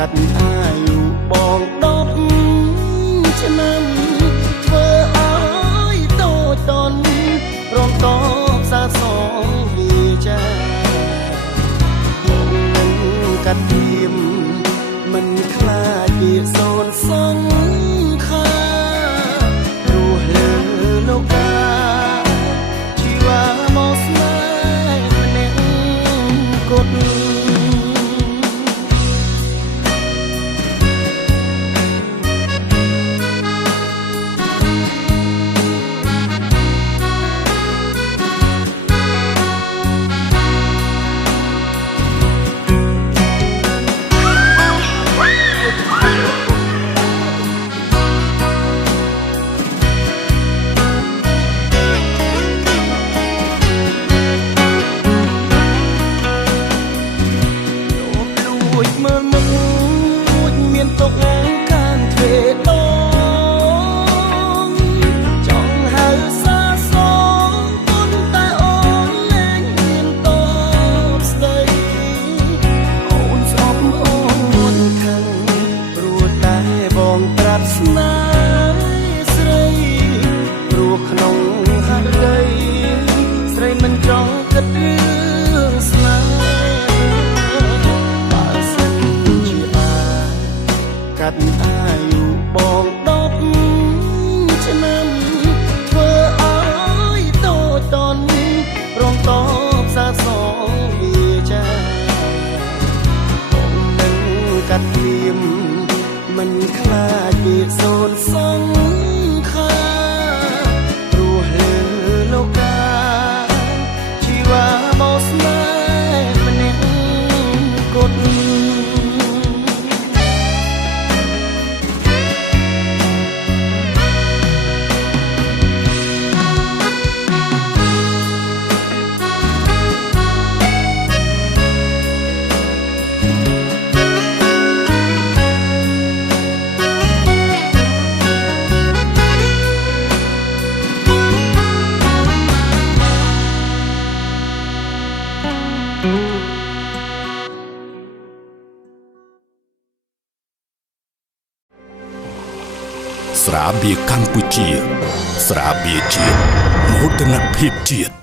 កាត់អាយុបង10ឆ្នាំធ្វើឲ្យតូចតន់រងតបសាសងវាចាបងនឹងកាត់ទៀមមិនខ្លាចវាសូនសងខារស់លើលោកកាជីវ៉ាមកស្នេហ៍ម្នាក់គត់ស្នេហ៍ស្រីព្រោះក្នុងហឫទ័យស្រីមិនចង់គិតរឿងស្នេហ៍បើសិនជាអាចកាត់អាយុបង10ឆ្នាំធ្វើឲ្យតូចតន់រងតបសាសងវាចាបងនឹងកាត់ព្រាមមិនខ្លាចវាសូនសងខារស់លើលោកកាជីវ៉ាមកស្នេហ៍ម្នាក់គត់ស្រាបៀរកម្ពុជាស្រាបៀរជាតិមោទនភាពជាតិ